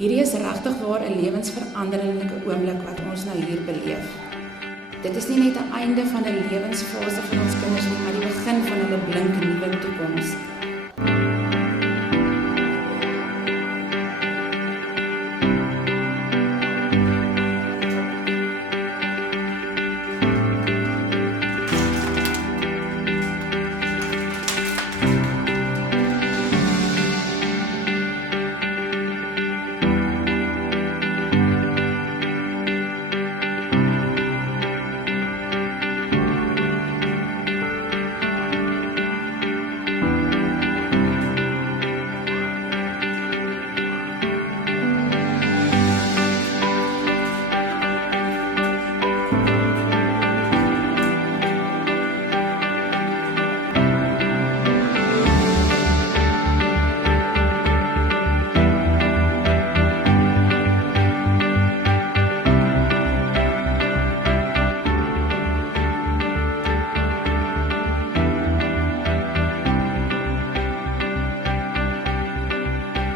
Hierdie is regtig waar 'n lewensveranderlike oomblik wat ons nou hier beleef. Dit is nie net 'n einde van 'n lewensfase van ons kinders nie, maar die begin van hulle blink nuwe toekoms.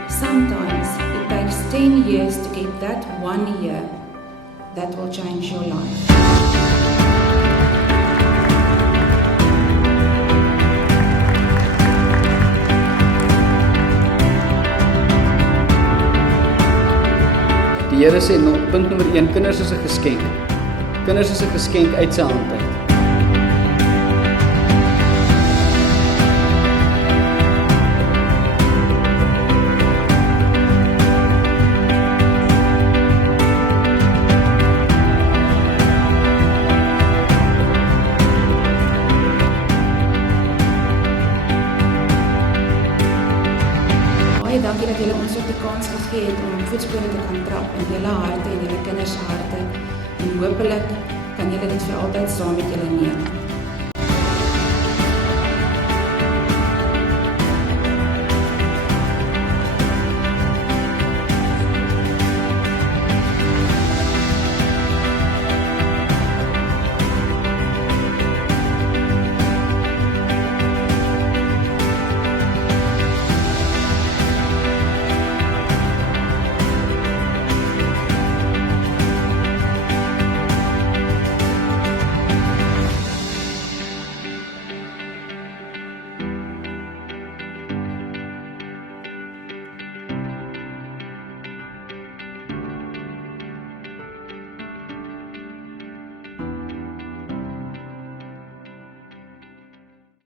Sometimes it takes 10 years to get that 1 year that will change your life. Die Here sê, punt nommer 1, kinders is 'n geskenk. Kinders is 'n geskenk uit sy hand uit. Baie dankie dat julle ons ook die kans gegee het om voetspore te kan trap in julle harte en julle kinders se harte. En hopelik kan julle dit vir altyd saam met julle neem.